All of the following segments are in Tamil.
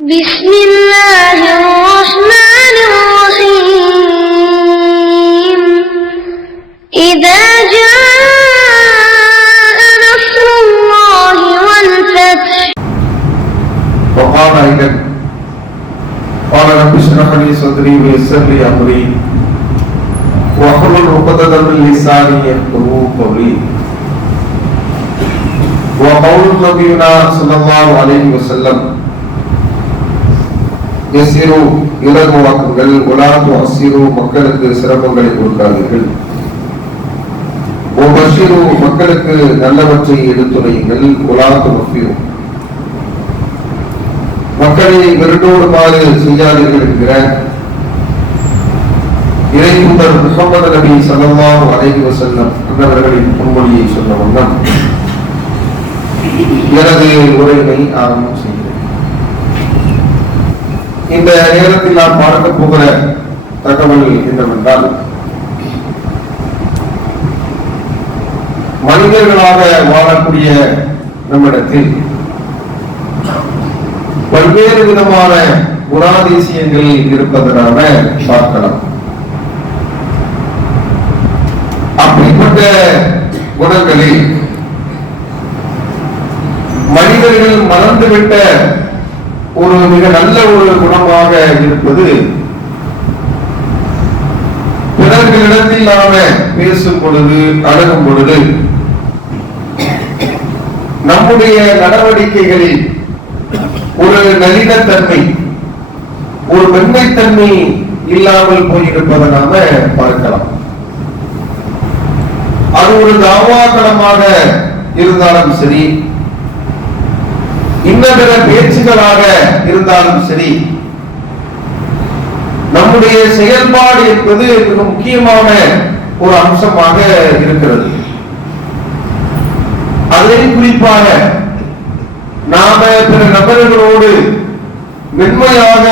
بسم الله الرحمن الرحيم إذا جاء نصر الله والفتح. وقال أيضا قال رب اشرح لي صدري ويسر لي أمري واحلل عقدة من لساني يفقهوا قولي. وقول نبينا صلى الله عليه وسلم யஸிரு இலகுவாக்குங்கள் வலா துஅஸிரு மக்களுக்கு சிரமங்களை கொடுக்காதீர்கள். வபஷிரு மக்களுக்கு நல்லவற்றை எடுத்துரையுங்கள். வலா துஃபிரு மக்களை விருண்டோடுமாறு செய்யாதீர்கள் என்கிற இறைத்தூதர் முஹம்மது நபி ஸல்லல்லாஹு அலைஹி வஸல்லம் அவர்களின் பொன்மொழியை சொன்ன வண்ணம் எனது உரையை ஆரம்பம் செய்கிறேன். இந்த நேரத்தில் நான் பார்க்க போகிற தகவல் என்னவென்றால், மனிதர்களாக வாழக்கூடிய நம்மிடத்தில் பல்வேறு விதமான குணாதிசயங்கள் இருப்பதனால பார்க்கலாம். அப்படிப்பட்ட குணங்களில் மனிதர்கள் மறந்துவிட்ட ஒரு மிக நல்ல ஒரு குணமாக இருப்பது, பிறர்களிடத்தில் நாம பேசும் பொழுது அணுகும் பொழுது நம்முடைய நடவடிக்கைகளில் ஒரு நளினத்தன்மை, ஒரு மென்மைத்தன்மை இல்லாமல் போயிருப்பதை நாம பார்க்கலாம். அது ஒரு தாவாக்களமாக இருந்தாலும் சரி, இன்னபிற பேச்சுகளாக இருந்தாலும் சரி, நம்முடைய செயல்பாடு என்பது மிக முக்கியமான ஒரு அம்சமாக இருக்கிறது. அதில் குறிப்பாக நாம பிற நபர்களோடு மென்மையாக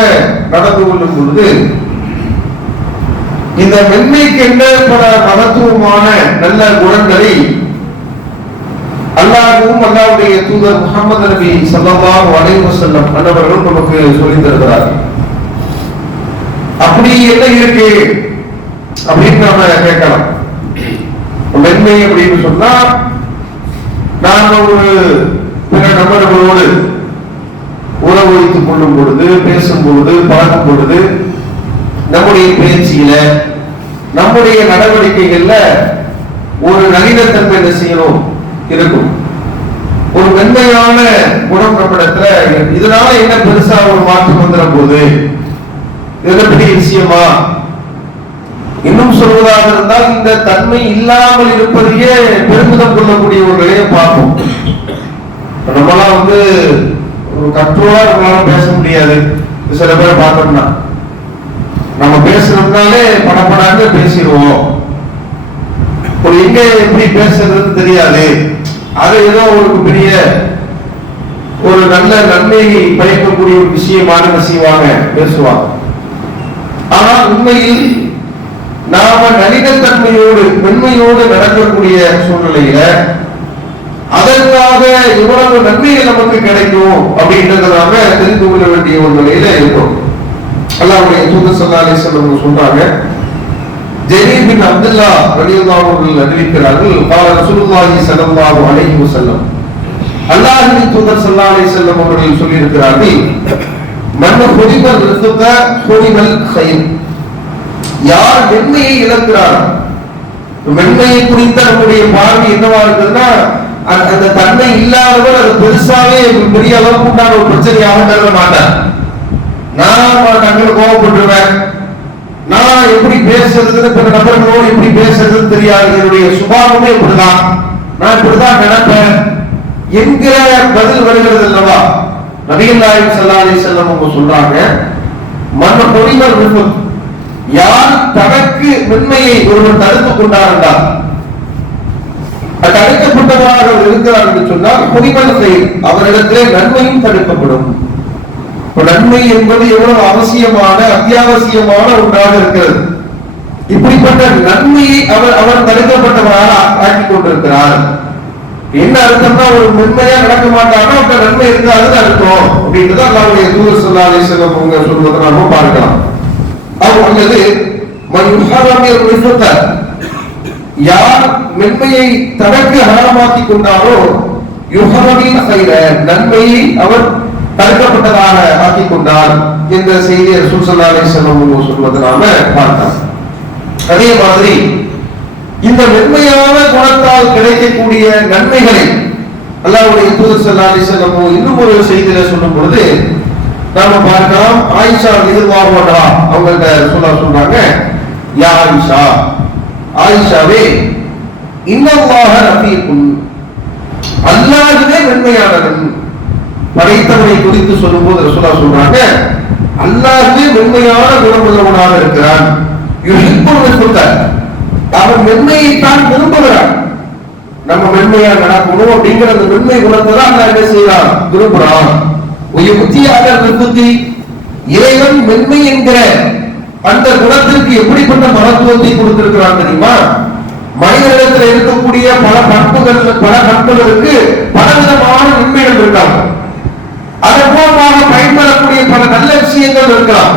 நடந்து கொள்ளும் பொழுது இந்த மென்மைக்கு என்ன பல மகத்துவமான நல்ல குணங்களை அல்லாஹ்வும் அல்லாஹ்வுடைய தூதர் முஹம்மது நபி ஸல்லல்லாஹு அலைஹி வஸல்லம் அவர்கள் நமக்கு சொல்லித் தருகிறார்கள். அப்படி என்ன இருக்கு அப்படின்னு நாம கேட்கலாம். மென்மை அப்படின்னு சொன்னா, நாம ஒரு பிற நபர்களோடு உறவு வைத்துக் கொள்ளும் பொழுது, பேசும் பொழுது, பார்க்கும் பொழுது, நம்முடைய பேச்சில, நம்முடைய நடவடிக்கைகள்ல ஒரு நளினத்தன்மை என்ன செய்யணும் இருக்கும். ஒரு மென்மையான குணம் நம்மிடத்துல. இதனால என்ன பெருசா ஒரு மாற்றம் வந்துற போது இது பெரிய விஷயமா? இன்னும் சொல்வதாக இருந்தால், இந்த தன்மை இல்லாமல் இருப்பதையே பெருமிதம் கொள்ளக்கூடிய ஒரு நிலையை பார்ப்போம். நம்மளாம் ஒரு கண்ட்ரோலா நம்மளால பேச முடியாது. சில பேர் பார்த்தோம்னா நம்ம பேசணும்னாலே படப்படான்னு பேசிடுவோம். ஒரு எங்க எப்படி பேசுறது தெரியாது. அது ஏதோ ஒரு பெரிய ஒரு நல்ல நன்மையை பயக்கக்கூடிய ஒரு விஷயமான செய்வாங்க, பேசுவாங்க. ஆனால் உண்மையில் நாம நளினத்தன்மையோடு மென்மையோடு நடக்கக்கூடிய சூழ்நிலையில அதற்காக எவ்வளவு நன்மைகள் நமக்கு கிடைக்கும் அப்படின்றத நாம தெரிந்து கொள்ள வேண்டிய ஒரு நிலையில இருக்கும். அல்லாஹ்வுடைய தூதர் ஸல்லல்லாஹு அலைஹி வஸல்லம் சொல்றாங்க, ஜரீர் பின் அப்துல்லா ரலியல்லாஹு அன்ஹு அறிவிக்கிறார்கள், قال رسول الله صلى الله عليه وسلم, அல்லாஹ்வின் தூதர் ஸல்லல்லாஹு அலைஹி வஸல்லம் அவர்கள் சொல்லி இருக்கிறார்கள், மன் ஹுதிபல் ரிஸ்க ஹுதிபல் கைர். யார் மென்மையை இழக்கிறார், மென்மையை குறித்த நம்முடைய பார்வை என்னவா இருக்குதுன்னா, அந்த தன்மை இல்லாதவர் அது பெருசாவே பெரிய அளவுக்கு உண்டான ஒரு பிரச்சனையாக கருத மாட்டார். நான் டக்குனு கோபப்பட்டுருவேன், நான் எப்படி பேசுறதுன்னு பிற நபர்களோடு எப்படி பேசுறதுன்னு தெரியாது, என்னுடைய சுபாவமே இப்படிதான், நான் இப்படிதான் நினைப்பேன் என்கிற பதில் வருகிறது அல்லவா? நபிகள் நாயகம் ஸல்லல்லாஹு அலைஹி வஸல்லம் அவங்க சொல்றாங்க, மன் ஹுதிபல் ரிஸ்க, யார் தனக்கு மென்மையை ஒருவர் தடுத்துக் கொண்டார் என்றால், தடுக்கப்பட்டவராக இருக்கிறார் என்று சொன்னால், ஹுதிபல் கைர், அவரிடத்திலே நன்மையும் தடுக்கப்படும். நன்மை என்பது எவ்வளவு அவசியமான அத்தியாவசியமான ஒன்றாக இருக்கிறது. இப்படிப்பட்ட நன்மையை அவர் தடுக்கப்பட்டவராக ஆக்கிக் கொண்டிருக்கிறார் என்ன அர்த்தம்னா ஒரு மென்மையா நடக்க மாட்டாங்கன்னா அப்ப நன்மை இருக்காதுன்னு அர்த்தம் அப்படின்றத அல்லாஹ்வுடைய தூதர் ஸல்லல்லாஹு அலைஹி வஸல்லம் அவங்க சொல்வதை நாம பார்க்கலாம். அல்லது மன்ஹரமிர் ரிஃபத, யார் மென்மையை தனக்கு ஹராமாக்கி கொண்டாரோ யுஹரமின் கைர, நன்மையை அவர் தடுக்கப்பட்டதாக ஆக்கிக் கொண்டார் என்ற செய்தியை ரசூல் ஸல்லல்லாஹு அலைஹி வஸல்லம் சொல்வதை நாம பார்த்தோம். அதே மாதிரி இந்த மென்மையான குணத்தால் கிடைக்கக்கூடிய நன்மைகளை அல்லாஹ்வுடைய தூதர் ஸல்லல்லாஹு அலைஹி வஸல்லம் இன்னும் ஒரு செய்தியில சொல்லும் பொழுது நாம பார்க்கலாம். ஆயிஷா ரலியல்லாஹு அன்ஹா அவங்கள்ட்ட சொல்றாங்க, யா ஆயிஷா, ஆயிஷாவே, இன்னல்லாஹ ரஃபீகுன், அல்லாஹ்வே மென்மையானவன். படைத்தவனை குறித்து சொல்லும்போது ரசூலுல்லாஹ் சொல்றாங்க, அல்லாஹ்வே மென்மையான குணமுள்ளவனாக இருக்கிறான். யுஹிப்புல் ரிஃபத, அவன் மென்மையை தான் விரும்புகிறான். நம்ம மென்மையா நடக்கணும் அப்படிங்கிற அந்த மென்மை குணத்தை தான் அல்லாஹ் என்ன செய்யறான், விரும்புறான். இறைவன் மென்மை என்கிற அந்த குணத்திற்கு எப்படிப்பட்ட மகத்துவத்தை கொடுத்திருக்கிறான் தெரியுமா? மனிதனிடத்தில் இருக்கக்கூடிய பல பண்புகளுக்கு பலவிதமான நன்மைகள் இருக்காங்க. அதன் மூலமாக பயன்படக்கூடிய பல நல்ல விஷயங்கள் இருக்கலாம்.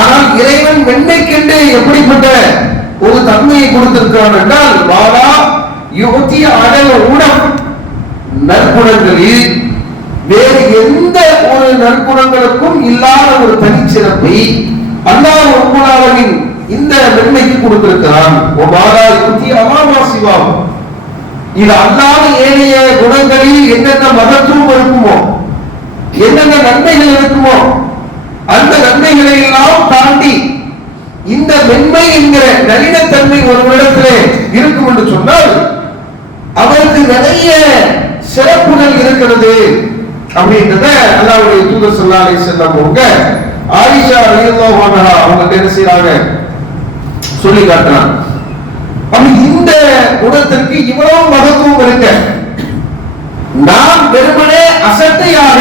ஆனால் இறைவன் மென்மைக்கென்று எப்படிப்பட்ட ஒரு தன்மையை கொடுத்திருக்கிறான் என்றால், வாலா யுக்தி அடல் உணவு நற்குணங்களில் வேறு எந்த ஒரு நற்குணங்களுக்கும் இல்லாத ஒரு தனிச்சிறப்பை அல்லாஹ் ரப்பல் ஆலமீன் இந்த மென்மைக்கு கொடுத்திருக்கிறான். வாலா யுக்தி அமாமா சிவம், இது அல்லாத ஏனைய குணங்களில் என்னென்ன மகத்துவம் இருக்குமோ, என்னென்ன நன்மைகள் இருக்குமோ, அந்த நன்மைகளை எல்லாம் தாண்டி இந்த மென்மை என்கிற நளினத்தன்மை ஒருவரிடத்திலே இருக்கும் என்று சொன்னால் அவருக்கு நிறைய சிறப்புகள் இருக்கிறது அப்படின்றத அல்லாஹ்வுடைய தூதர் ஸல்லல்லாஹு அலைஹி வஸல்லம் அவங்க ஆயிஷா ரலியல்லாஹு அன்ஹா அவங்க என்ன செய்றாங்க, சொல்லி காட்டுறாங்க. அப்ப இந்த குணத்திற்கு இவ்வளவு மகத்துவம் இருக்கு. நாம் வெறுமனே அசட்டையாக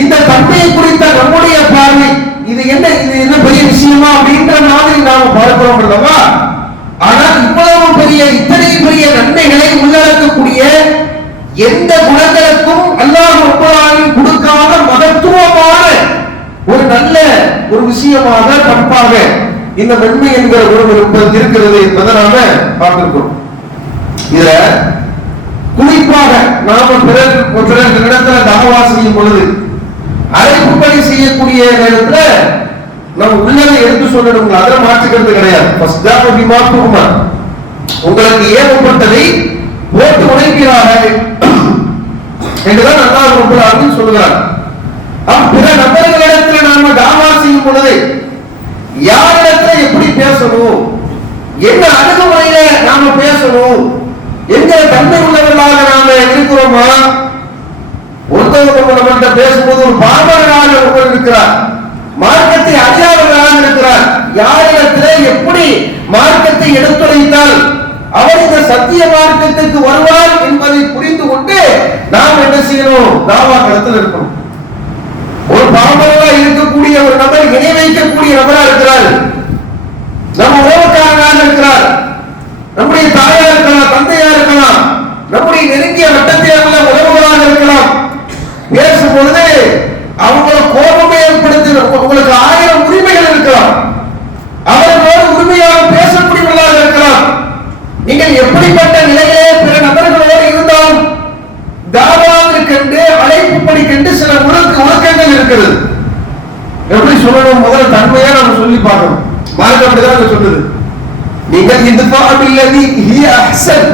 இந்த தன்மையை குறித்த நம்முடைய பார்வை இது என்ன பெரிய விஷயமா அப்படின்ற மாதிரி நாம பார்க்கிறோம் அல்லவா? ஆனால் இவ்வளவு பெரிய இத்தனை பெரிய நன்மைகளை உள்ளடக்கக்கூடிய எந்த குணங்களுக்கும் அல்லாஹ் ரப்பல் ஆலமீன் கொடுக்காத மகத்துவமான ஒரு நல்ல ஒரு விஷயமாக பண்பாக இந்த மென்மை என்கிற குணம் இருக்கிறது என்பதை நாம பார்த்திருக்கிறோம். இதுல குறிப்பாக நாம பிறர் இடத்துல தாவா செய்யும் பொழுது, அழைப்பு பணி செய்யக்கூடிய நேரத்துல நம்ம உள்ளதை எடுத்து சொல்லணும், அதை மாற்றுக்கிறது கிடையாது. உங்களுக்கு ஏகப்பட்டதை போட்டு உடைக்கிறார்கள் என்றுதான் அல்லாஹ் ரப்பல் ஆலமீன் சொல்கிறார். பிற நபர்களிடத்தில் நாம தாவா செய்யும் பொழுது யாரிடத்துல எப்படி பேசணும், என்ன அணுகுமுறையில நாம பேசணும், எங்க தன்மை உள்ளவர்களாக நாம இருக்கிறோமா? ஒருத்தவங்க நம்மகிட்ட பேசும்போது ஒரு பாமரனாக ஒருவர் இருக்கிறார், மார்க்கத்தை அறியாதவர்களாக இருக்கிறார். யாரிடத்துல எப்படி மார்க்கத்தை எடுத்துரைத்தால் அவர் இந்த சத்திய மார்க்கத்திற்கு வருவார் என்பதை புரிந்து கொண்டு நாம் என்ன செய்யணும், தாவா களத்தில் இருக்கணும். ஒரு பாமரனா இருக்கக்கூடிய ஒரு நபர் இணை வைக்கக்கூடிய நபரா இருக்கிறார், நம்ம உறவுக்காரனாக இருக்கிறார், நம்முடைய தாயா இருக்கலாம், தந்தையா இருக்கலாம், நம்முடைய நெருங்கிய வட்டத்தில் உறவுகளாக இருக்கலாம். பேசும் பொழுது அவங்கள கோபமே ஏற்படுத்தி உங்களுக்கு 1000 உரிமைகள் இருக்கலாம், அவர்களோடு உரிமையாக பேசக்கூடியவர்களாக இருக்கலாம். நீங்கள் எப்படிப்பட்ட நிலையிலே பிற நபர்களோடு இருந்தாலும் தாவாவிற்கென்று அழைப்பு படிக்கென்று சில ஒழுக்கங்கள் இருக்கிறது. எப்படி சொல்லணும், முதல்ல தன்மையா நம்ம சொல்லி பார்க்கணும். மார்க்கம் அப்படிதான் சொல்லுது, நீங்கள் இந்த பாபில்லதி ஹிய அஹ்சன்,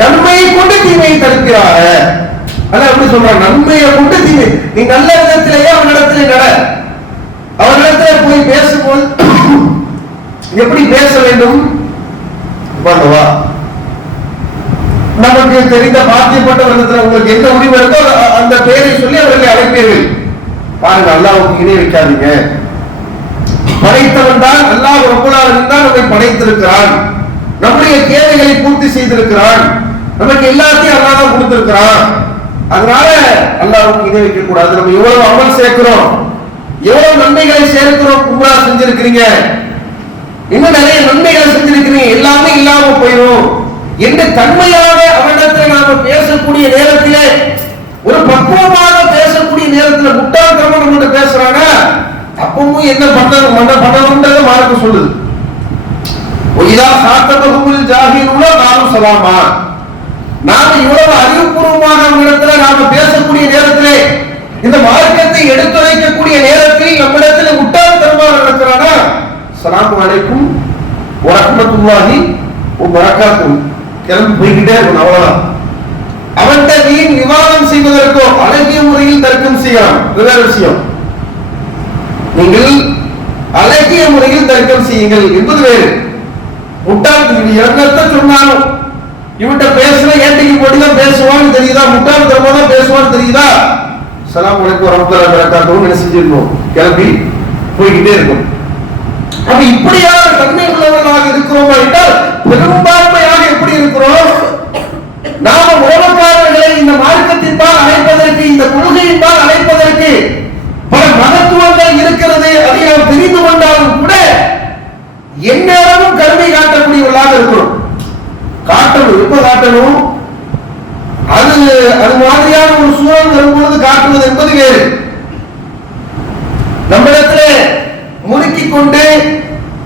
நன்மையை கொண்டு தீமையை தடுக்கிறார. அதான் எப்படி சொல்றாங்க, நன்மையை கொண்டு தீமை. நீ நல்ல விதத்திலேயே அவனிடத்திலே நட. அவனிடத்திலே போய் பேசும்போது எப்படி பேச வேண்டும், நமக்கு தெரிந்த பாத்தியப்பட்ட விதத்தில் உங்களுக்கு எந்த உரிமை இருக்கோ அந்த பெயரை சொல்லி அவர்களை அழைப்பீர்கள். பாருங்க, அல்லாஹ்வுக்கு இணை வைக்காதீங்க. படைத்தவன் தான் அல்லாஹ் ரப்பல் ஆலமீன் தான் நம்மை படைத்திருக்கிறான், நம்முடைய தேவைகளை பூர்த்தி செய்திருக்கிறான், நமக்கு எல்லாத்தையும் அல்லாஹ் தான் கொடுத்திருக்கிறான். அதனால அல்லாஹ்வுக்கு இணை வைக்க கூடாது. நம்ம எவ்வளவு அமல் சேர்க்கிறோம், எவ்வளவு நன்மைகளை சேர்க்கிறோம், உம்ரா செஞ்சிருக்கிறீங்க, இன்னும் நிறைய நன்மைகளை செஞ்சிருக்கிறீங்க, எல்லாமே இல்லாம போயிடும் என்று தன்மையாக அவனிடத்தில் நாம பேசக்கூடிய நேரத்திலே, ஒரு பக்குவமாக பேசக்கூடிய நேரத்தில் முட்டாள்தனமா நம்ம பேசுறாங்க, அப்பவும் என்ன பண்ணணும்ன்றத மார்க்கம் சொல்லுது. இதா சாத்தபகுல் ஜாஹிலுன காலு சலாமா. நாம இவ்வளவு அறிவுபூர்வமாக நம்மிடத்துல நாம பேசக்கூடிய நேரத்திலே, இந்த மார்க்கத்தை எடுத்துரைக்கக்கூடிய நேரத்தில் நம்மிடத்தில் முட்டாள்தனமாக நடக்கிறானா, ஸலாமு அலைக்கும் வரஹ்மத்துல்லாஹி வ பரக்காத்துஹு கிளம்பி போய்கிட்டே இருக்கணும். அவ்வளவுதான். அவன்கிட்ட வீண் விவாதம் செய்வதற்கோ அழகிய முறையில் தர்க்கம் செய்யலாம், வேற விஷயம். நீங்கள் அழகிய முறையில் தர்க்கம் செய்யுங்கள் என்பது வேறு. முட்டாள் என்னத்த சொன்னாலும் இவன்கிட்ட பேசுற ஏட்டைக்கு போட்டுதான் பேசுவான்னு தெரியுதா, முட்டாள் தரமா தான் பேசுவான்னு தெரியுதா, ஸலாமு அலைக்கும் வரஹ்மத்துல்லாஹி வ பரக்காத்துஹு என்ன செஞ்சிருக்கோம், கிளம்பி போய்கிட்டே இருக்கும். அப்ப இப்படியான தன்மை உள்ளவர்களாக இருக்கிறோமா என்றால் பெரும்பான்மையாக எப்படி இருக்கிறோம், நாம உறவுக்காரர்களை இந்த மார்க்கத்தின்பால் அழைப்பதற்கு, இந்த கொள்கையின்பால் அழைப்பதற்கு பல மகத்துவங்கள் இருக்கிறது. அதை நாம் தெரிந்து கொண்டாலும் கூட எந்நேரமும் கருணை காட்டக்கூடியவர்களாக இருக்கிறோம். காட்டணும், எப்ப காட்டணும், அது மாதிரியான ஒரு சூழல் வரும்பொழுது காட்டுவது என்பது வேறு. நம்மிடத்துல முறுக்கிக் கொண்டு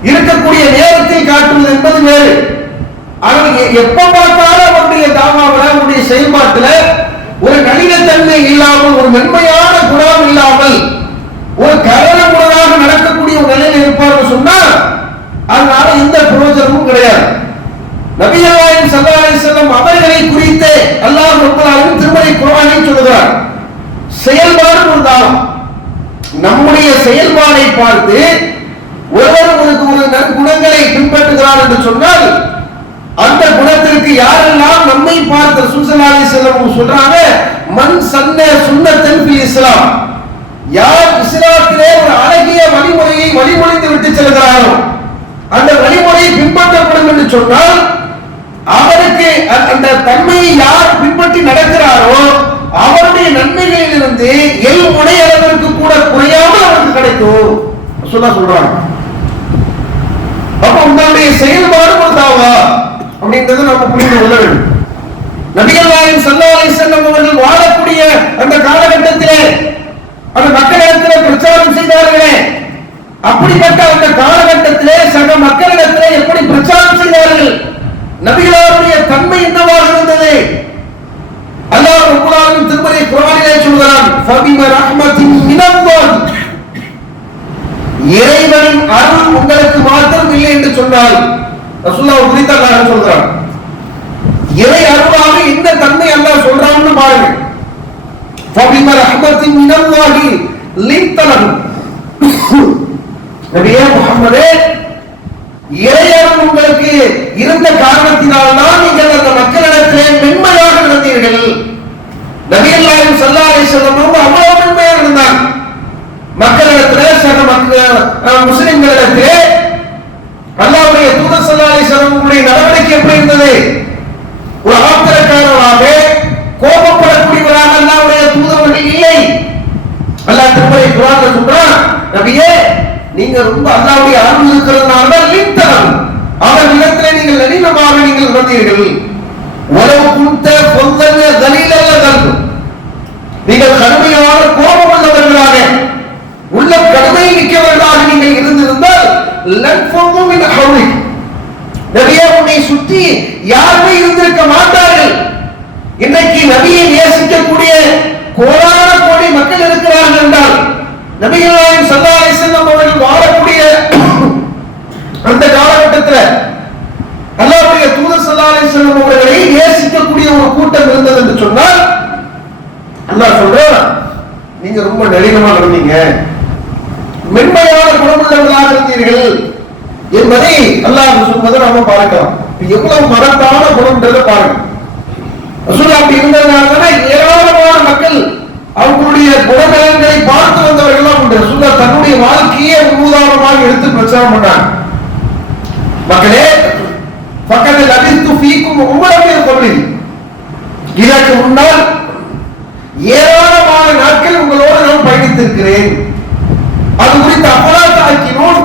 இருக்கக்கூடிய நேரத்தில் காட்டுவது என்பது வேறு. ஆனால் எப்ப பார்த்தாலும் அவருடைய தாமாவில், அவருடைய செயல்பாட்டில் ஒரு நளினத்தன்மை இல்லாமல், ஒரு மென்மையான குணம் இல்லாமல், ஒரு கரணமுடனாக நடக்கக்கூடிய ஒரு நிலையில் இருப்பார்கள் சொன்னால் அதனால எந்த பிரயோஜனமும் கிடையாது. நபிகள் நாயகம் ஸல்லல்லாஹு அலைஹி வஸல்லம் அவர்களை குறித்து அல்லாஹ் ரப்பல் ஆலமீன் திருமறை குர்ஆனில் சொல்கிறார், செயல்பாடு ஒரு தானம். நம்முடைய செயல்பாடை பார்த்து ஒருவர் ஒரு நற்குணங்களை பின்பற்றுகிறார் என்று சொன்னால் அந்த குணத்திற்கு யாரெல்லாம் நம்மை பார்த்து ரசூல் ஸல்லல்லாஹு அலைஹி வஸல்லம் சொல்றாங்க, மன் சன்ன சுன்னத்தன் ஃபில் இஸ்லாம், யார் இஸ்லாத்திலே ஒரு அழகிய வழிமுறையை வழிமொழிந்து விட்டு செல்கிறாரோ அந்த வழிமுறையை பின்பற்றப்படும் என்று சொன்னால் அவருக்கு அந்த தன்மையை யார் பின்பற்றி நடக்கிறாரோ அவருடைய நன்மைகளில் இருந்து எல்முனை அளவிற்கு கூட குறையாமல் அவருக்கு கிடைக்கும் சொல்றாங்க. அப்ப உங்களுடைய செயல்பாடு தாவா அப்படின்றத நம்ம புரிந்து கொள்ள வேண்டும். நபிகள் நாயகம் ஸல்லல்லாஹு அலைஹி வஸல்லம் அவர்கள் வாழக்கூடிய அந்த காலகட்டத்திலே அந்த மக்களிடத்தில் பிரச்சாரம் செய்தார்களே, அப்படிப்பட்ட அந்த காலகட்டத்திலே சக மக்களிடத்திலே எப்படி பிரச்சாரம் செய்தார்கள், நபிகளுடைய தன்மை என்னவாக இருந்தது, அல்லாஹ் ரப்பல் ஆலமீன் திருமறை குர்ஆனிலே சொல்கிறான், ஃபபிம ரஹ்மத்தின் மினல்லாஹ், இறைவனின் அருள் உங்களுக்கு மாத்திரம் இல்லை என்று சொன்னால் ரசூலுல்லாஹ் குறித்து அல்லாஹ் சொல்றான். இறை அருளாக இந்த தன்மை அல்லாஹ் சொல்றான்னு பாருங்க. ஃபபிம ரஹ்மத்தின் மினல்லாஹ் லின்தலஹு, நபியே முஹம்மதே, இறையருள் உங்களுக்கு இருந்த காரணத்தினால் தான் நீங்கள் அந்த மக்களிடத்திலே மென்மையாக நடந்தீர்கள். நபிகள் நாயகம் ஸல்லல்லாஹு அலைஹி வஸல்லம் அவ்வளவு மென்மையாக இருந்தாங்க. மக்களிடத்திலே சக முஸ்லிம்களிடத்திலே அல்லாஹ்வுடைய தூதர் ஸல்லல்லாஹு அலைஹி வஸல்லம் நடவடிக்கை எப்படி இருந்தது, ஒரு ஆத்திரக்காரராக கோபப்படக்கூடியவராக அல்லாஹ்வுடைய தூதர்கள் இல்லை. அல்லாஹ் திருமறை குர்ஆன்ல சொல்றான், நபியே நீங்க ரொம்ப அல்லாஹ்வுடைய அருள் இருக்கிறதுனால தான் லின்தலம், அவர்களிடத்திலே நீங்கள் நளினமாக நீங்கள் நடந்தீர்கள். உலவு குந்த பொந்தன தலீலல்ல கல்பு, நீங்கள் கடுமையான கோபம் உள்ளவர்களாக உள்ள கடுமை மிக்கவர்களாக நீங்கள் இருந்திருந்தால் லன்ஃபது மின் ஹவ்லிக், நபியே உன்னை சுற்றி யாருமே இருந்திருக்க மாட்டார்கள். இன்றைக்கு நபியை நேசிக்கக்கூடிய கோடான கோடி மக்கள் இருக்கிறார்கள் என்றால் நபிகள் நாயகம் ஸல்லல்லாஹு அலைஹி வஸல்லம் அவர்கள் வாழக்கூடிய அந்த காலகட்டத்தில் அல்லாஹ்வுடைய தூதர் ஸல்லல்லாஹு அலைஹி வஸல்லம் அவர்களை நேசிக்கக்கூடிய ஒரு கூட்டம் இருந்தது என்று சொன்னால் அல்லாஹ் சொல்றான், நீங்க ரொம்ப நளினமா நடந்தீங்க, மென்மையான குணமுள்ளவர்களாக இருந்தீர்கள் என்பதை அல்லாஹ் சொல்வதை நாம பார்க்கலாம். எவ்வளவு மகத்தான குணம்ன்றதை பாருங்க. ரசூலுல்லாஹ் அப்படி இருந்ததுனால ஏராளமான மக்கள் அவங்களுடைய குணநலன்களை பார்த்து வந்தவர்கள் உண்டு. ரசூலுல்லாஹ் தன்னுடைய வாழ்க்கையை உதாரணமாக எடுத்து பிரச்சாரம் பண்ணாங்க. மக்களே, பக்கத்தில் லபிஸ்து ஃபீக்கும் உம்மரமின் கப்லி, இதற்கு முன்னால் ஏராளமான நாட்கள் உங்களோடு நான் பயணித்திருக்கிறேன். அது குறித்து அப்பலாத்தாக்கினோம்,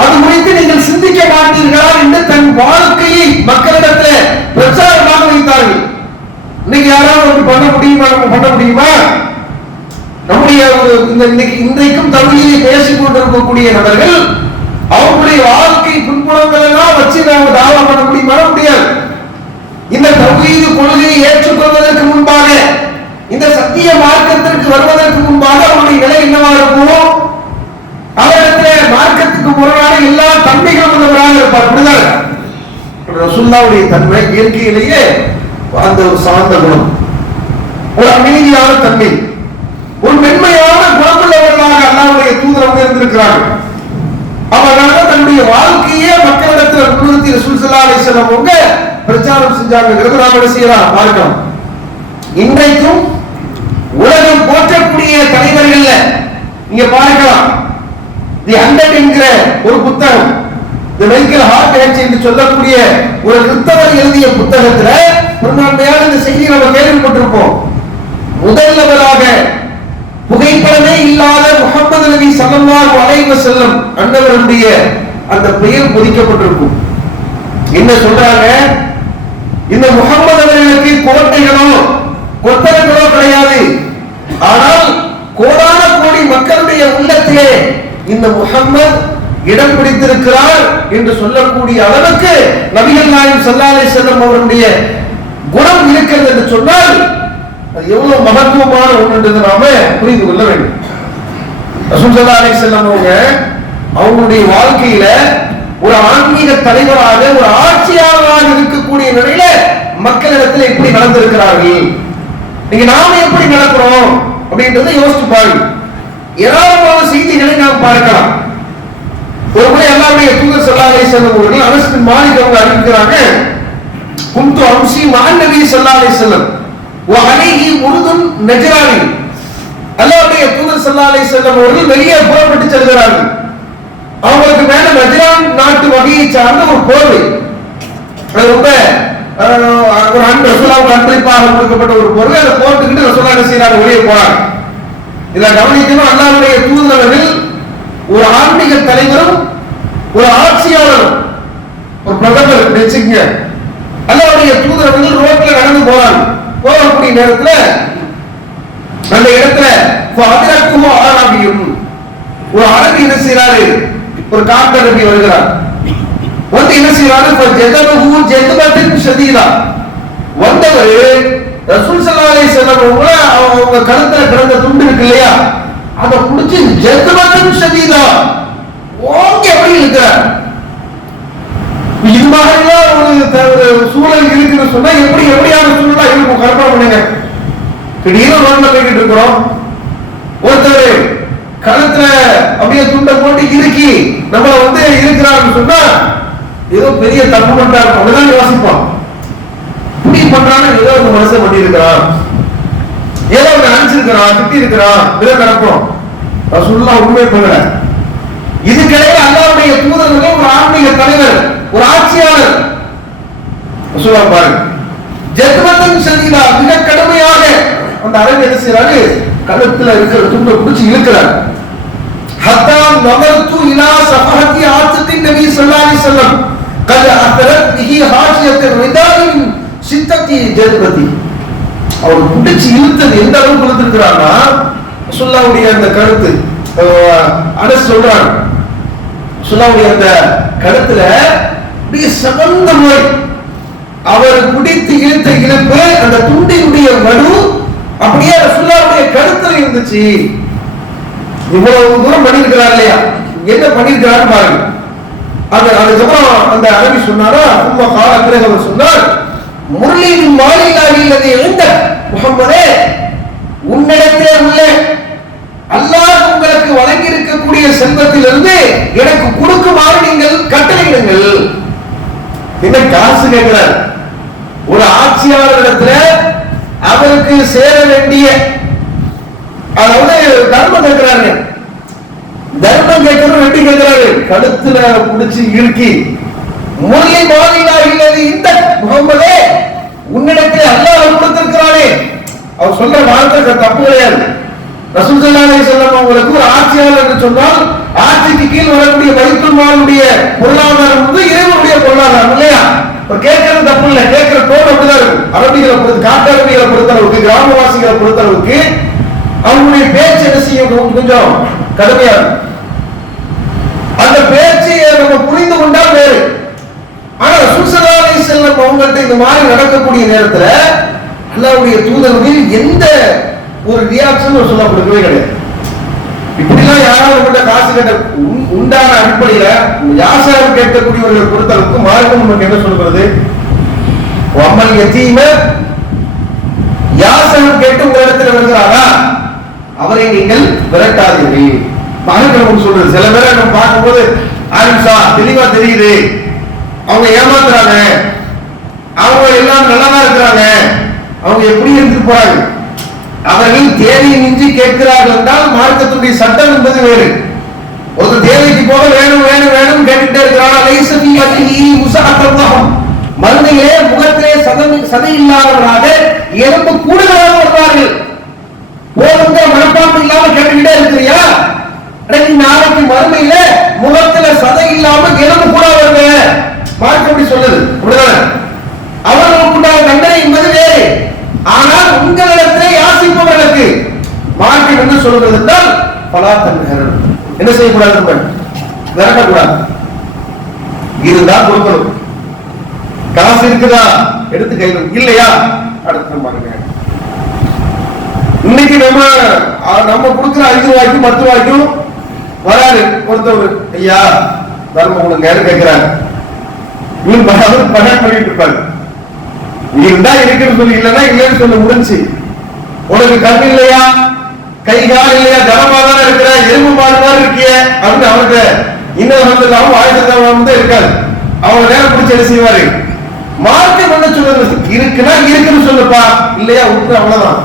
அது குறித்து நீங்கள் சிந்திக்க மாட்டீர்களா என்று தன் வாழ்க்கையை மக்களிடத்தில் பிரச்சாரமாக வைத்தார்கள். இன்னைக்கு யாராவது அப்படி பண்ண முடியுமா? நம்ம பண்ண முடியுமா? நம்முடைய இன்றைக்கும் தகுதியை பேசிக் கொண்டிருக்கக்கூடிய நபர்கள் அவங்களுடைய வாழ்க்கை பின்புலங்கள் எல்லாம் வச்சு நாம தாவா பண்ண முடியுமா? முடியாது. இந்த தௌஹீது கொள்கையை ஏற்றுக்கொள்வதற்கு முன்பாக, இந்த சத்திய மார்க்கத்திற்கு வருவதற்கு முன்பாக அவருடைய நிலை என்னவா இருக்கும்? அவரிடத்துல மார்க்கத்துக்கு முரணான எல்லா தன்மைகளும் உள்ளவராக இருப்பார். அப்படிதான் ரசூலுல்லாஹ்வுடைய தன்மை இயற்கையிலேயே அந்த ஒரு சார்ந்த குணம், ஒரு அமைதியான தன்மை, ஒரு மென்மையான குணமுள்ளவர்களாக அல்லாஹ்வுடைய தூதர் இருந்திருக்கிறார்கள். அவராக தன்னுடைய வாழ்க்கையே மக்களிடத்தில் முன்னிறுத்தி ரசூல் ஸல்லல்லாஹு அலைஹி வஸல்லம் அவங்க பிரச்சாரம் செஞ்சாங்கிறது நாம என்ன செய்யலாம் பார்க்கலாம். இன்றைக்கும் உலகம் போற்றக்கூடிய தலைவர்கள்ல நீங்க பார்க்கலாம். தி 100 என்கிற ஒரு புத்தகம், தி மைக்கேல் ஹார்ட் என்று சொல்லக்கூடிய ஒரு கிறிஸ்தவர் எழுதிய புத்தகத்துல பெரும்பான்மையான இந்த செய்தியை நம்ம கேள்விப்பட்டிருப்போம். முதல்வராக புகைப்படமே இல்லாத முஹம்மது நபி ஸல்லல்லாஹு அலைஹி வஸல்லம் அன்னவருடைய அந்த பெயர் பொறிக்கப்பட்டிருக்கும். என்ன சொல்றாங்க? இந்த முஹம்மது அவர்களுக்கு கோட்டைகளோ கொத்தளங்களோ கிடையாது. ஆனால் கோடான கோடி மக்களுடைய உள்ளத்திலே இந்த முஹம்மது இடம் பிடித்திருக்கிறார் என்று சொல்லக்கூடிய அளவுக்கு நபிகள் நாயகம் ஸல்லல்லாஹு அலைஹி வஸல்லம் அவருடைய குணம் இருக்கிறது என்று சொன்னால் அது எவ்வளவு மகத்துவமான ஒன்று என்று நாம புரிந்து கொள்ள வேண்டும். ரசூல் ஸல்லல்லாஹு அலைஹி வஸல்லம் அவங்களுடைய வாழ்க்கையில ஒரு ஆன்மீக தலைவராக, ஒரு ஆட்சியாளராக இருக்கக்கூடிய நிலையில மக்களிடத்தில் எப்படி நடந்திருக்கிறார்கள், நீங்க நாம எப்படி நடக்கிறோம் அப்படின்றத யோசிச்சு பாருங்க. ஏராளமான செய்திகளை நாம் பார்க்கலாம். ஒரு முறை அல்லாஹ்வுடைய தூதர் ஸல்லல்லாஹு அலைஹி வஸல்லம் அவர்கள் அனஸ் பின் மாலிக் அவங்க அறிவிக்கிறாங்க, குன்து அம்சி மஅன் நபி ஸல்லல்லாஹு அலைஹி வஸல்லம் வ அலைஹி உருதுன் நஜ்ரானி. அல்லாஹ்வுடைய தூதர் ஸல்லல்லாஹு அலைஹி வஸல்லம் அவர்கள் வெளியே புறப்பட்டு செல்கிறார்கள். அவங்களுக்கு மேல நஜ்ரான் நாட்டு வகையை சார்ந்த ஒரு போர்வை, அது ரொம்ப ஒரு ரசூலுல்லாஹ்வுக்கு அன்பளிப்பாக கொடுக்கப்பட்ட ஒரு போர்வை, அதை போட்டுக்கிட்டு ரசூலுல்லாஹ் என்ன செய்யறாங்க, வெளியே போறாங்க. இதை கவனிக்கணும். அல்லாஹ்வுடைய தூதர்கள் ஒரு ஆன்மீக தலைவரும் ஒரு ஆட்சியாளரும், ஒரு பிரதமர் வச்சுக்கங்க. அல்லாஹ்வுடைய தூதர்கள் ரோட்ல நடந்து போறாங்க. போகக்கூடிய நேரத்துல அந்த இடத்துல ஒரு அரபி என்ன செய்யறாரு, ஒரு காட்டு அரபி வருகிறார். வந்து என்ன செய்யறாரு, வந்தவர் ரசூல் ஸல்லல்லாஹு அலைஹி வஸல்லம் அவங்க கழுத்துல கிடந்த துண்டு இருக்கு இல்லையா, அதை புடிச்சு ஜத்பத்தன் ஷதீதா ஓங்கி அப்படி இருக்கிறார். இது மாதிரிலாம் ஒரு சூழல் இருக்குன்னு சொன்னா எப்படியான சூழலா இருக்கும் கற்பனை பண்ணுங்க. திடீர்னு ரோட்ல போய்கிட்டு இருக்கிறோம், ஒருத்தர் கழுத்துல அப்படியே துண்டை போட்டு இறுக்கி நம்மள வந்து இருக்கிறாருன்னு சொன்னா ஏதோ பெரிய தப்பு பண்றாரு அப்படிதான் யோசிப்போம். இப்படி பண்றான்னு ஏதோ ஒரு மனுஷன் பண்ணி இருக்கிறான், ஏதோ ஒரு அனுப்பிச்சிருக்கிறான், திட்டி இருக்கிறான், இதை நடக்கும். ரசூலுல்லாஹ் உண்மை பண்ணல. இதுக்கிடையே அல்லாஹ்வுடைய தூதர்கள் ஒரு ஆன்மீக தலைவர், ஒரு ஆட்சியாளர் ரசூலுல்லாஹ் பாருங்க, ஜத்பத்தன் ஷதீதா மிக கடுமையாக அந்த அரபி என்ன செய்யறாரு, கழுத்துல இருக்கிற துண்டை பிடிச்சு இழுக்கிறார். ஹத்தா நவர்து இலா சஃபஹத்தி ஆத்தின் நபி ஸல்லல்லாஹு அலைஹி வஸல்லம் கத அத்தரத் பிஹி ஹாஷியத் ரிதாயின் சித்தத்தி ஜத்பதி. அவர் பிடிச்சு இழுத்தது எந்த அளவுக்கு இழுத்திருக்கிறார்னா, ரசூலுல்லாஹ்வுடைய அந்த கழுத்து அனஸ் சொல்றாங்க, ரசூலுல்லாஹ்வுடைய அந்த கழுத்துல அப்படியே சமந்த நோய், அவர் பிடித்து இழுத்த இழுப்பு அந்த துண்டினுடைய வடு அப்படியே ரசூலுல்லாஹ்வுடைய கழுத்துல இருந்துச்சு. இவ்வளவு தூரம் பண்ணிருக்கிறார் இல்லையா, என்ன பண்ணிருக்கிறாரு பாருங்க. அதுக்கப்புறம் அந்த அரபி சொன்னாரா, உம்ம கால பிறகு அவர் சொன்னார், முர்லின் மாலிலாஹி அல்லதி இன்த முஹம்மதே, உன்னிடத்திலே உள்ள அல்லாஹ் உங்களுக்கு வழங்கி இருக்கக்கூடிய செல்வத்திலிருந்து எனக்கு கொடுக்குமாறு நீங்கள் கட்டளையிடுங்கள். என்ன காசு கேட்கிறார், ஒரு ஆட்சியாளரிடத்துல அவருக்கு சேர வேண்டிய, அதாவது தர்மம் கேட்கிறாரு, தர்மம் கேட்கணும், வெட்டி கேட்கிறாரு, கழுத்துல பிடிச்சு இறுக்கி முர்லி மாலிலா இல்லது இந்த முகம்மதே, உன்னிடத்தில் அல்லாஹ் கொடுத்திருக்கிறானே. அவர் சொல்ற வார்த்தை தப்பு கிடையாது. ரசூல் ஸல்லல்லாஹு அலைஹி வஸல்லம் அவங்களுக்கு ஒரு ஆட்சியாளர் என்று சொன்னால் ஆட்சிக்கு கீழ் வரக்கூடிய பைத்துல் மாலுடைய பொருளாதாரம் வந்து இறைவனுடைய பொருளாதாரம் இல்லையா, கேட்கறது தப்பு இல்லை, கேட்கிற டோன் அப்படிதான் இருக்கும். அரபிகளை பொறுத்து, காட்டு அரபிகளை பொறுத்தளவுக்கு, கிராமவாசிகளை பொறுத்தளவுக்கு அவங்களுடைய பேச்சு என்ன செய்யும், கொஞ்சம் கடுமையா இருக்கும். அந்த பேச்சை நம்ம புரிந்து கொண்டால் வேறு. ஆனா ரசூல் ஸல்லல்லாஹு அலைஹி வஸல்லம் அவங்கள்ட்ட இந்த மாதிரி நடக்கக்கூடிய நேரத்துல அல்லாஹ்வுடைய தூதர்கள் எந்த ஒரு ரியாக்ஷன் சொல்லப்படுறதே கிடையாது. இப்படிலாம் யாராவது கிட்ட காசு கேட்ட உண்டான அடிப்படையில யாசகம் கேட்கக்கூடியவர்களை பொறுத்தளவுக்கு மார்க்கம் நமக்கு என்ன சொல்கிறது, அமல் யதீம, யாசகம் கேட்டு உங்க இடத்துல வருகிறாரா அவரை நீங்கள் விரட்டாதீர்கள். மார்க்கம் சொல்றது. சில பேரை நம்ம பார்க்கும்போது ஆயிஷா தெளிவா தெரியுது, அவங்க ஏமாத்துறாங்க, அவங்க எல்லாம் நல்லதா இருக்கிறாங்க, அவங்க எப்படி இருந்து போறாங்க, அவர்கள் தேவையை மிஞ்சி கேட்கிறார்கள் என்றால் மார்க்கத்துடைய சட்டம் என்பது வேறு. ஒரு தேவைக்கு போக வேணும் வேணும் வேணும் கேட்டுட்டே இருக்கிறான். மருந்தையிலே முகத்திலே சதை இல்லாதவராக எலும்பு கூடுதலாக வருவார்கள். போதுங்க மனப்பான்மை இல்லாம கேட்டுக்கிட்டே இருக்கிறியா, நாளைக்கு மறுமையில முகத்துல சதை இல்லாம எலும்பு கூட வருங்க. மார்க்கம் அப்படி சொல்லுது. அவர்களுக்கு உண்டான தண்டனை என்பது வேறு. ஆனால் உங்களிடத்திலே யாசிப்பவர்களுக்கு மார்க்கம் என்ன சொல்கிறது என்றால் பலாத்தன்கள் என்ன செய்யக்கூடாது, விரட்டக்கூடாது. இதுதான் கொடுக்கணும். காசு இருக்குதா எடுத்து கையில், இல்லையா அடுத்து பாருங்க. இன்னைக்கு நம்ம கொடுக்குற 5 ரூபாய்க்கும் 10 ரூபாய்க்கும் வராது ஒருத்தவர், ஐயா தர்மம் கொடுங்க கேட்கிறாரு. இவன் பணம் பண்ணிட்டு இருப்பாரு. இருந்தா இருக்குன்னு சொல்லி, இல்லைன்னா இல்லைன்னு சொல்ல முடிஞ்சு. உனக்கு கண் இல்லையா, கை கால் இல்லையா, கனமா தானே இருக்கிற, எலும்பு மாடு மாதிரி இருக்கிய அப்படின்னு அவருக்கு இன்னும் வந்து ஆயுதம் இருக்காது. அவங்க நேரம் பிடிச்சி என்ன செய்வாரு. மார்க்கம் என்ன சொல்றது, இருக்குன்னா இருக்குன்னு சொல்லுப்பா, இல்லையா விட்டு அவ்வளவுதான்.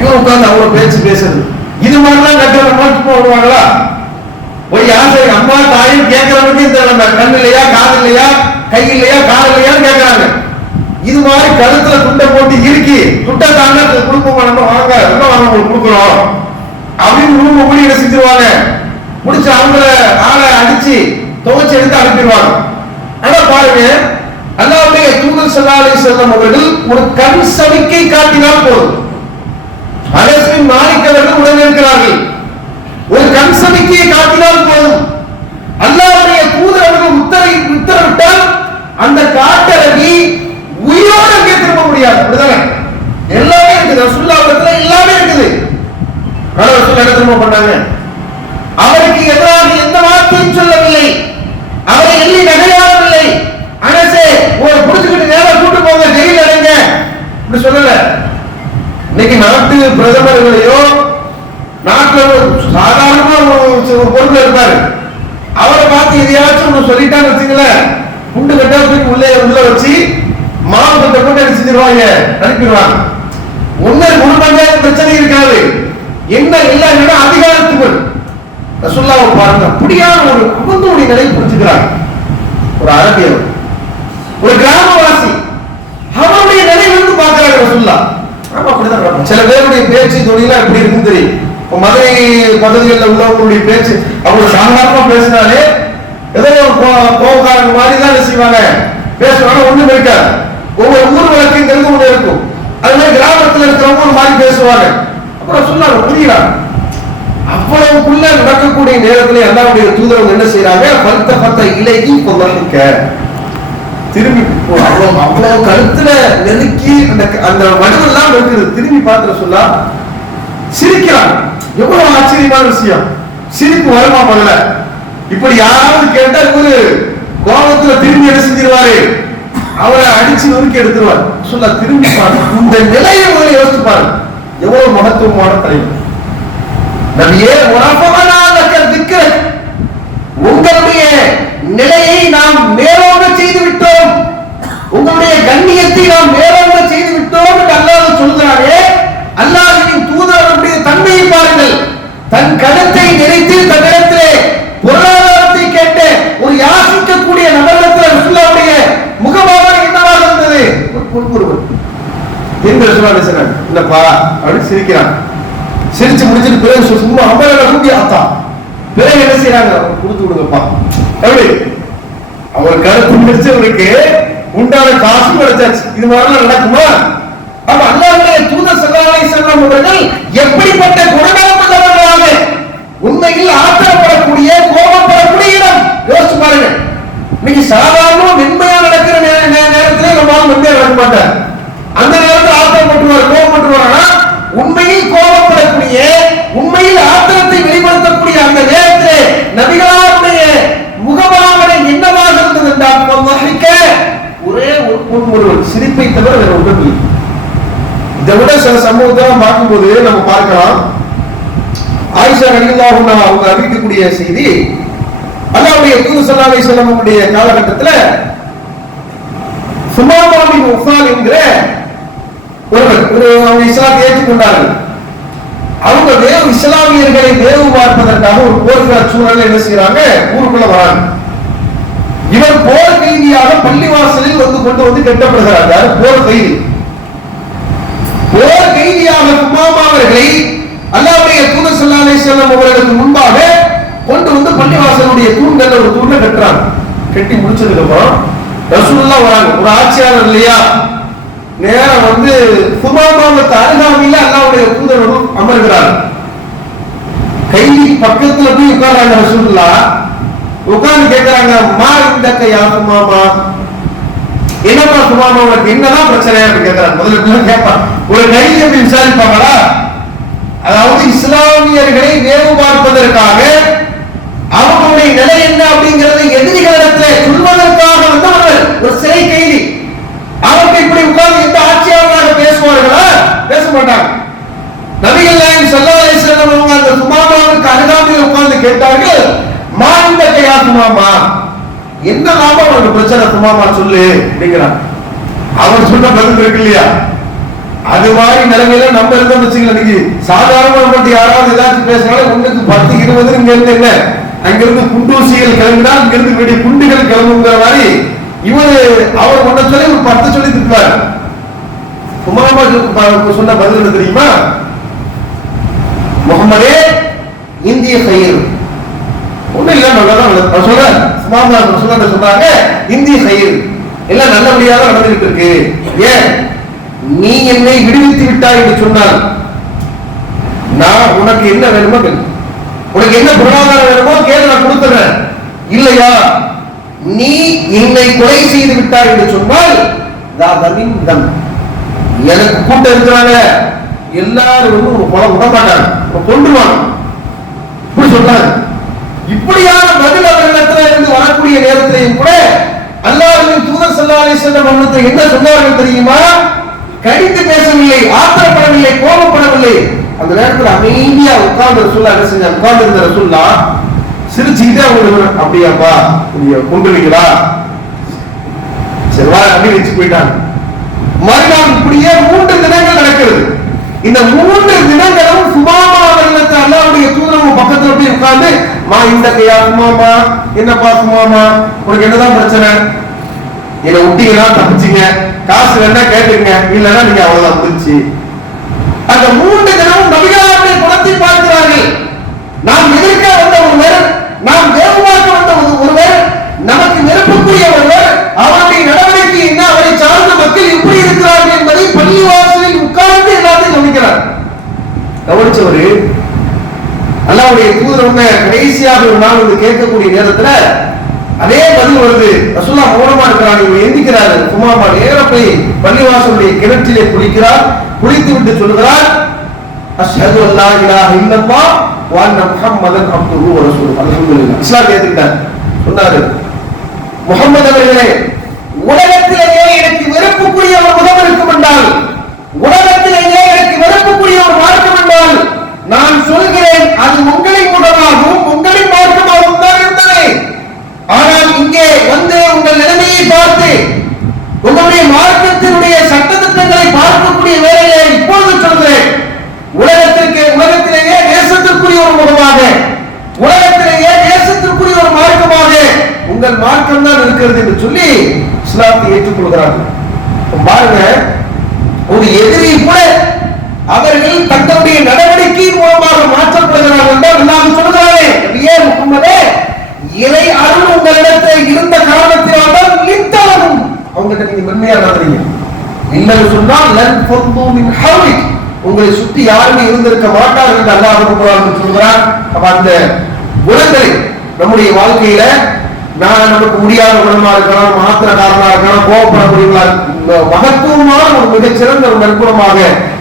இவன் உட்கார்ந்து அவ்வளவு பேச்சு பேசுறது. இது மாதிரிலாம் கட்ட மாட்டு வருவாங்களா, போய் யாசை அம்மா தாயும் கேட்கறவங்க இந்த கண் இல்லையா, காது இல்லையா, கை இல்லையா, கால் இல்லையான்னு கேட்கறாங்க. இது மாதிரி கழுத்துல துண்டை போட்டு இறுக்கி துட்டத்தாங்க குடும்பம் நம்ம வாங்க உங்களுக்கு கொடுக்குறோம் அப்படின்னு குடும்பம் கூட செஞ்சிருவாங்க. முடிச்சு அவங்கள ஆளை அடிச்சு துவைச்சு எடுத்து அனுப்பிடுவாங்க. ஆனா பாருங்க, அல்லாஹ்வுடைய தூதர் ஸல்லல்லாஹு அலைஹி வஸல்லம் அவர்கள் ஒரு கண் சமிக்கை காட்டினால் போதும். அனஸ் பின் மாலிக் அவர்கள் உடனே இருக்கிறார்கள். ஒரு கண் சமிக்கையை காட்டினால் போதும். அல்லாஹ்வுடைய தூதர் அவர்கள் உத்தரவிட்டால் அந்த காட்டரவி உயிரோடு அங்கே திரும்ப முடியாது. அப்படிதானே எல்லாமே இருக்குது. ரசூலுல்லாஹ்விடத்துல எல்லாமே இருக்குது. ரசூல் என்ன திரும்ப பண்ணாங்க, அவருக்கு எதிராக எந்த வார்த்தையும் சொல்லவில்லை, அவரை எள்ளி நகையாடவில்லை. அனசே ஒரு புடிச்சுக்கிட்டு நேரா கூட்டு போங்க, ஜெயில அடைங்க இப்படி சொல்லல. இன்னைக்கு நாட்டு பிரதமர்களையோ நாட்டில் சாதாரணமா ஒரு பொருள் இருப்பாரு, அவரை பார்த்து எதையாச்சும் ஒன்று சொல்லிட்டான்னு வச்சுங்களேன், குண்டு கட்டாத்துக்கு உள்ள வச்சு மாவட்டத்தை கொண்டு செஞ்சிருவாங்க, அனுப்பிடுவாங்க. ஒன்னும் முழு பஞ்சாயத்து பிரச்சனை இருக்காது. என்ன இல்லை அதிகாரத்துக்கு ரசூலுல்லாஹ் பாருங்க, அப்படியான ஒரு அபந்தோடைய நிலை புரிஞ்சுக்கிறாங்க. ஒரு அரபியர், ஒரு கிராமவாசி, அவருடைய நிலை வந்து பார்க்கிறாங்க ரசூலுல்லாஹ். ஆமா அப்படிதான். சில பேருடைய பேச்சு தொழிலாம் எப்படி இருக்குன்னு தெரியும். மதுரை பகுதிகளில் உள்ளவங்களுடைய பேச்சு அவங்க சாதாரணமா பேசினாலே ஏதோ கோவக்காரங்க மாதிரி தான் செய்வாங்க, பேசுவாங்க, ஒண்ணும் இருக்காது. ஒவ்வொரு ஊர் வழக்குங்கிறது ஒண்ணு இருக்கும். அது மாதிரி கிராமத்தில் இருக்கிறவங்க ஒரு மாதிரி பேசுவாங்க. அப்புறம் சொன்னாங்க புரியுறாங்க. அவ்வளவுக்குள்ள நடக்கக்கூடிய நேரத்திலே அல்லாஹ்வுடைய தூதர் என்ன செய்யறாங்க, பல்த இலைக்கு பொல்லாக்க திரும்பி அவ்வளவு கழுத்துல நெருக்கி அந்த வடுவெல்லாம் இருக்குது. திரும்பி பார்த்து சொல்லா சிரிக்கிறாங்க. எவ்வளவு ஆச்சரியமான விஷயம். சிரிப்பு வருமா முதல்ல? இப்படி யாராவது கேட்டா ஒரு கோபத்துல திரும்பி என்ன செஞ்சிருவாரு, அவரை அடிச்சு நொறுக்கி எடுத்துருவார். சொல்ல திரும்பி பாருங்க, இந்த நிலையை முதல்ல யோசிச்சு பாருங்க. எவ்வளவு மகத்துவமான தலைவர். நபியே உங்களுடைய நிலையை நாம் மேலோங்க செய்து விட்டோம், உங்களுடைய கண்ணியத்தை நாம் மேலோங்க செய்து விட்டோம் என்று அல்லாஹ் சொல்கிறாரே. அல்லாஹ்வின் தூதருடைய தன்மையை பாருங்கள். தன் கருத்தை நினைத்து தன்னிடத்திலே பொருளாதாரத்தை கேட்ட ஒரு யாசிக்கக்கூடிய நபரிடத்தில் ரசூலுல்லாஹ்வுடைய முகபாவனை என்னவாக இருந்தது? ஒருவர் என்னப்பா அப்படின்னு சிரிக்கிறான். சிரிச்சு முடிச்சுட்டு பிறகு சும்மா அமரல கூட்டி ஆத்தா பிறகு என்ன செய்யறாங்க, கொடுத்து விடுங்கப்பா. எப்படி அவர் கருத்து முடிச்சவருக்கு உண்டான காசு கிடைச்சாச்சு. இது மாதிரிலாம் நடக்குமா? அப்ப அல்லாஹ்வுடைய தூதர் ஸல்லல்லாஹு அலைஹி வஸல்லம் அவர்கள் எப்படிப்பட்ட குணநலம் உள்ளவர்களாக, உண்மையில் ஆத்திரப்படக்கூடிய கோபப்படக்கூடிய இடம் யோசிச்சு பாருங்க. இன்னைக்கு சாதாரண மென்மையா நடக்கிற நேரத்திலே நம்மளால மென்மையா நடக்க மாட்டார். அந்த நேரத்தில் ஆத்திரப்பட்டுவார், கோபப்பட்டுவார். உண்மையில் கோபப்படக்கூடிய, உண்மையில் ஆத்திரத்தை வெளிப்படுத்தக்கூடிய அந்த நேரத்திலே நபிகளாருடைய முகபாவனை என்னவாக இருந்தது என்றால் ஒரே ஒரு சிரிப்பை தவிர வேற ஒன்றும் இல்லை. இதை விட சில சம்பவத்தை பார்க்கும்போது நம்ம பார்க்கலாம். ஆயிஷா ரலியல்லாஹு அன்ஹா அவங்க அறிவிக்கக்கூடிய செய்தி, அல்லாஹ்வுடைய தூதர் ஸல்லல்லாஹு அலைஹி வஸல்லம் உடைய காலகட்டத்தில் சுமாமா பின் உஃபால் என்கிற அவங்க இஸ்லாத்தை ஏற்றுக்கொண்டார்கள். அவங்க இஸ்லாமியர்களை வேவு பார்ப்பதற்காக ஒரு போர்க்கால சூழலை என்ன செய்யறாங்க, ஊருக்குள்ள வராங்க. இவர் போர் கைதியாக பள்ளிவாசலில் கொண்டு கட்டப்படுகிறார். போர் கைதி, போர் கைதியாக சுமாமா அவர்களை அல்லாஹ்வுடைய தூதர் ஸல்லல்லாஹு அலைஹி வஸல்லம் அவர்களுக்கு முன்பாக கொண்டு பள்ளிவாசலுடைய தூண்கள் ஒரு தூண்ல கட்டுறாங்க. கட்டி முடிச்சதுக்கு அப்புறம் ரசூலுல்லாஹ் வராங்க. ஒரு ஆட்சியாளர் இல்லையா, நேரம் சுமாமாவுக்கு அருகாமையில அல்லாஹ்வுடைய தூதர் அமர்கிறார். கைதி பக்கத்துல போய் உட்கார்றாங்க. ரசூலுல்லாஹ் உட்கார்ந்து கேட்கிறாங்க, மா இந்தக்க யா சுமாமா, என்னப்பா சுமாமா உனக்கு என்னதான் பிரச்சனை அப்படின்னு கேட்கிறாங்க. முதல்ல கேட்பான், ஒரு கைதி எப்படி விசாரிப்பாங்களா? அதாவது இஸ்லாமியர்களை வேவு பார்ப்பதற்காக அவர்களுடைய நிலை என்ன அப்படிங்கிறது எதிரிகளிடத்தில் சொல்வதற்காக வந்தவர்கள் ஒரு சிறை கைதி. அவருக்கு இப்படி உட்கார்ந்து எந்த ஆட்சியாளராக பேசுவார்களா? பேச மாட்டாங்க. நபிகள் நாயகம் ஸல்லல்லாஹு அலைஹி வஸல்லம் அவங்க அந்த சுமாமாவுக்கு அருகாமையில் உட்கார்ந்து கேட்டார்கள், மா இந்தக்க யா சுமாமா, என்ன நாம அவனுக்கு பிரச்சனை சுமாமா சொல்லு அப்படிங்கிறான். அவர் சொன்ன பதில் இருக்கு இல்லையா, அது மாதிரி நிலைமையில நம்ம இருந்தோம் வச்சுக்கலாம். இன்னைக்கு சாதாரண மட்டும் யாராவது ஏதாச்சும் பேசினாலும் 1க்கு 10 20 இங்க இருந்து என்ன, அங்கிருந்து குண்டூசிகள் கிளம்பினா இங்கிருந்து வெடி குண்டுகள் கிளம்புங்கிற மாதிரி இவரு அவர் ஒன்ன சொல்லி ஒரு 10 சொல்லி திட்டுவார். சுமாமா சொன்ன பதில் என்ன தெரியுமா? முகமதே இந்திய கயிறு ஒண்ணு இல்ல, நல்லதான் சொல்ற. சுமாமா சொன்னாங்க, இந்திய கயிறு எல்லாம் நல்லபடியாக நடந்துகிட்டு இருக்கு. ஏன் நீ என்னை விடுவித்து விட்டாய் என்று சொன்னால் நான் உனக்கு என்ன வேணுமோ கேளு, உனக்கு என்ன பொருளாதாரம் வேணுமோ கேளு, நான் கொடுத்துறேன். இல்லையா நீ என்னை கொலை செய்து விட்டாய் என்று சொன்னால் எனக்கு கூட்டம் இருக்கிறாங்க, எல்லாரும் கொலை விட மாட்டாங்க, கொண்டுவாங்க. இப்படி சொல்றாங்க. இப்படியான பதில் அவர்களிடத்துல இருந்து வரக்கூடிய நேரத்திலையும் கூட அல்லாஹ்வின் தூதர் ஸல்லல்லாஹு அலைஹி வஸல்லம் அவர்கள் என்ன சொன்னார்கள் தெரியுமா? கடிந்து பேசவில்லை, ஆத்திரப்படவில்லை, கோபப்படவில்லை. அந்த நேரத்தில் அமைதியா உட்கார்ந்து ரசூலுல்லாஹ் என்ன செஞ்சாங்க, உட்கார்ந்து இருந்த ரசூலுல்லாஹ் சிரிச்சுக்கிட்டே அவங்க, அப்படியாப்பா கொண்டுவீங்களா, சரி வா அப்படி வச்சு போயிட்டாங்க. மறுநாள் இப்படியே 3 தினங்கள் நடக்கிறது. இந்த 3 தினங்களும் சுமாமா அவர்களுக்கு அல்லாஹ்வுடைய தூதர் பக்கத்துல போய் உட்கார்ந்து, மா இந்தக்க யா சுமாமா, என்னப்பா சுமாமா உனக்கு என்னதான் பிரச்சனை, என்னை விட்டீங்கன்னா தப்பிச்சிங்க, காசு வேணா கேட்டுங்க, இல்லைன்னா நீங்க அவ்வளவுதான் முடிச்சு. அந்த 3 தினமும் நபிகளாருடைய குணத்தை பார்க்கிறார்கள். நாம் எதிர்க்க வந்த ஒருவர், நாம் வேறுபார்க்க வந்த ஒருவர், நமக்கு நெருப்பக்கூடிய ஒருவர், அவருடைய நடவடிக்கை என்ன, அவரை சார்ந்த மக்கள் எப்படி இருக்கிறார்கள் என்பதை பள்ளிவாசலில் உட்கார்ந்து எல்லாத்தையும் கவனிக்கிறார். கவனிச்சவரு அல்லாஹ்வுடைய தூதர் கடைசியாக ஒரு நாள் கேட்கக்கூடிய நேரத்துல அதே பதில் வருது. ரசூலுல்லாஹ் மௌனமா இருக்கிறாங்க. இவர் எந்திக்கிறாரு. சுமாமா நேரா போய் பள்ளிவாசலுடைய கிணற்றிலே குளிக்கிறார். குளித்து விட்டு சொல்கிறார், அஷ்ஹது அல்லா இலாஹ இல்லல்லாஹ் வ அன்ன முஹம்மதன் அப்துஹு வ ரசூலுஹு. அல்ஹம்துலில்லாஹ். இஸ்லாம் ஏத்துக்கிட்டார். சொன்னாரு, முஹம்மது அவர்களே, உலகத்திலேயே எனக்கு வெறுப்புக்குரிய ஒரு முகம் இருக்கும் என்றால், உலகத்திலேயே எனக்கு வெறுப்புக்குரிய ஒரு மார்க்கம் என்றால், நான் சொல்கிறேன் அது உங்களின் முகமாகவும் உங்களின் மார்க்கமாகவும் தான் இருந்தது. ஆனால் இங்கே வந்து உங்கள் நிலைமையை பார்த்து உங்களுடைய மார்க்கத்தினுடைய சட்டத்திட்டங்களை பார்க்கக்கூடிய வேலையை இப்பொழுது சொல்கிறேன். உலகத்திலேயே நேசத்திற்குரிய ஒரு முகமாக, உலகத்திலேயே நேசத்திற்குரிய ஒரு மார்க்கமாக உங்கள் மார்க்கம் தான் இருக்கிறது என்று சொல்லி இஸ்லாத்தை ஏற்றுக்கொள்கிறார்கள். பாருங்க, ஒரு எதிரி கூட அவர்கள் தங்களுடைய நடவடிக்கையின் மூலமாக மாற்றப்படுகிறார்கள் என்றால் அல்லாஹ் சொல்கிறாரே, நபியே முஹம்மதே, இறை அருள் உங்களிடத்தில் இருந்த காரணத்தை சொன்னால் லன் ஃபது மின் ஹவ்லிக், உங்களை சுற்றி யாருமே இருந்திருக்க மாட்டார்கள் என்று அல்லாஹ் குர்ஆனில் சொல்கிறார். அப்ப அந்த குணங்களை நம்முடைய வாழ்க்கையில நமக்கு முடியாத குணமா இருக்கலாம், மாத்திரக்காரனா இருக்கலாம், கோபப்படக்கூடியவங்களா, மகத்துவமான ஒரு மிகச்சிறந்த ஒரு நற்குணமாக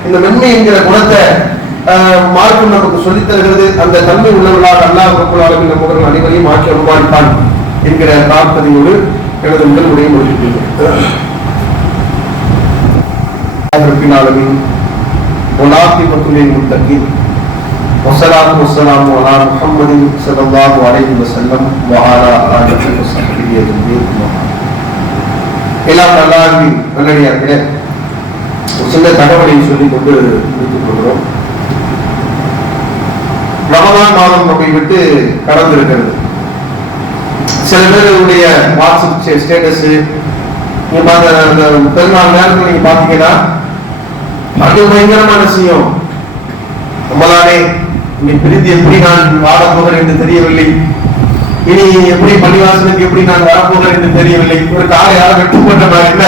இந்த மென்மை என்கிற குணத்தை மார்க்கம் நமக்கு சொல்லித் தருகிறது. அந்த தன்மை உள்ளவர்களாக அல்லாஹ் ரப்பல் ஆலமீன் நம்மவர்கள் அனைவரையும் ஆக்கி அருள்வாய்ப்பான் என்கிற பிரார்த்தனையோடு எனது முதல் உரையை முடிக்கிறேன். ரப்பில் ஆலமீன் வலாகிபத்துல் முத்தகீன் வஸ்ஸலாத்து வஸ்ஸலாமு அலா முஹம்மதின் ஸல்லல்லாஹு அலைஹி வஸல்லம் வ அலா ஆலிஹி வஸஹ்பிஹி அஜ்மஈன். எல்லாம் அல்லாஹ்வின் நல்லடியார்களே, ஒரு சில தகவலை சொல்லிக் கொண்டு முடித்துக் கொள்கிறோம். ரமலான் மாதம் நம்மை விட்டு கடந்திருக்கிறது. சில பேருடைய வாட்ஸ்அப் ஸ்டேட்டஸ் நீங்க அந்த பெருநாள் நேரத்தில் நீங்க பாத்தீங்கன்னா அது பயங்கரமான விஷயம். ரமலானே இனி பிரிந்து எப்படி நான் வாழப் போகிறேன் என்று தெரியவில்லை, இனி எப்படி பள்ளிவாசலுக்கு எப்படி நான் வரப்போகிறேன் என்று தெரியவில்லை, ஒரு காலை யாரும் வெட்டு போட்ட என்ன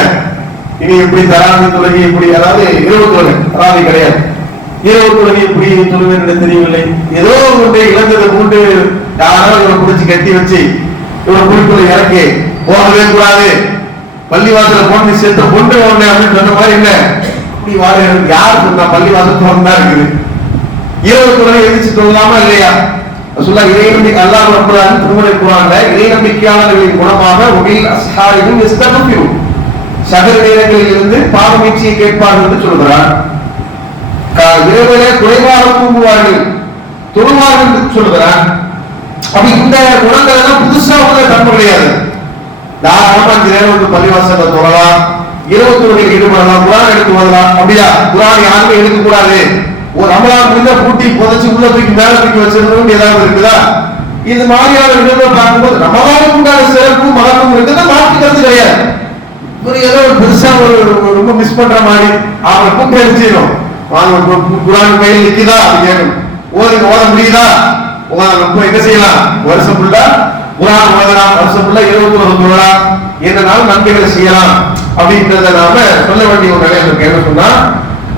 இனி எப்படி தராது தொழுகை எப்படி, அதாவது இரவு தொழுகை அதாவது கிடையாது, இரவு தொழுகை எப்படி தொழுவேன் என்று தெரியவில்லை. ஏதோ ஒன்றை இழந்தது கொண்டு யாராவது இவரை பிடிச்சி கட்டி வச்சு இவரை குறிப்புள்ள இறக்கி போகவே கூடாது, பள்ளிவாசல போட்டு சேர்த்து கொண்டு வரணும் அப்படின்னு சொன்ன மாதிரி இல்ல. இப்படி வாழ யார் சொன்னா பள்ளிவாசல் திறந்தா இருக்குது, இரவு தொழுகை எதிர்த்து தொழலாமா இல்லையா? சொல்ல இறை நம்பிக்கை அல்லாஹ் ரப்பல் ஆலமீன் திருமறை குர்ஆன்ல இறை நம்பிக்கையாளர்களின் குணமாக உபில் அஸ்ஹாரிஹிம் யஸ்தக்ஃபிரு, சகல நேரங்களில் இருந்து பாவமீட்சியை கேட்பார்கள் என்று சொல்கிறார். இரவிலே குறைவாக தூங்குவார்கள், தொழுவார்கள் என்று சொல்கிறார். அப்ப இந்த குணங்கள் எல்லாம் புதுசா உள்ள தன்மை கிடையாது. தாராளமா 5 நேரம் வந்து பள்ளிவாசல்ல தொழலாம், இரவு தொழுகையில் ஈடுபடலாம், குர்ஆன் எடுத்து ஓதலாம். அப்படியா? குர்ஆன் யாருமே எடுக்க கூடாது, ஒரு ரமலான் முடிஞ்சா பூட்டி புதைச்சு உள்ள தூக்கி மேல தூக்கி வச்சிருந்தோம் ஏதாவது இருக்குதா? இது மாதிரியான விஷயங்களை பார்க்கும்போது ரமலானுக்கு உண்டான சிறப்பு மகத்துவம் இருக்குது, மாற்று கருத்து கிடையாது. ஒரு ஏதோ ஒரு பெருசா ஒரு ரொம்ப மிஸ் பண்ற மாதிரி அவங்களை கூப்பிட்டு அடிச்சிடும். வாங்க குர்ஆன் கையில் நிக்குதா அது கேட்கணும், ஓத முடியுதா, ரொம்ப என்ன செய்யலாம், வருஷம் ஃபுல்லா குர்ஆன் ஓதலாம், வருஷம் ஃபுல்லா 21 தொழலாம், என்னன்னாலும் நன்மைகளை செய்யலாம் அப்படின்றத நாம சொல்ல வேண்டிய ஒரு நிலை இருக்கு. என்ன சொன்னா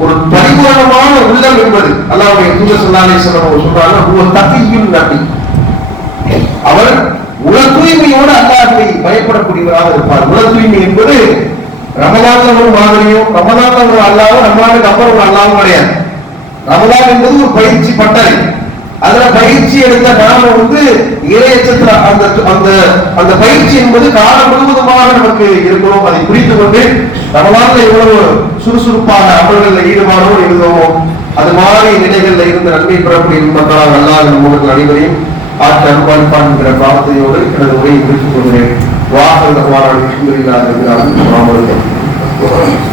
ஒரு பரிபூரணமான உள்ளம் என்பது அல்லாஹ்வுடைய தூதர் ஸல்லல்லாஹு அலைஹி வஸல்லம் சொல்றாங்க, ஒரு தகியுன் நபி, அவர் உல தூய்மையோடு அல்லாஹ்வை பயப்படக்கூடியவராக இருப்பார். உல தூய்மை என்பது ரமலான்ல ஒரு மாதிரியும் ரமலான்ல ஒரு அல்லாஹ்வும் ரமலானுக்கு அப்புறம் ஒரு அல்லாஹ்வும் கிடையாது. ரமலான் என்பது ஒரு பயிற்சி பட்டறை, அதுல பயிற்சி எடுத்த நாம இறையச்சத்துல அந்த அந்த அந்த பயிற்சி என்பது காலம் முழுவதுமாக நமக்கு இருக்கணும். அதை புரிந்து கொண்டு ரமலான்ல எவ்வளவு சுறுசுறுப்பாக அமல்களில் ஈடுபாடோடு இருந்தோமோ அது மாதிரி நிலைகளில் இருந்து நன்மை பெறக்கூடிய மக்களால் அல்லாஹ் நம்மளுக்கு அனைவரையும் ஆட்சி அனுபவிப்பான் என்கிற பிரார்த்தனையோடு எனது உரையை முடித்துக் கொள்கிறேன். வாசல் அல்ஹம்துலில்லாஹி ரப்பில் ஆலமீன்.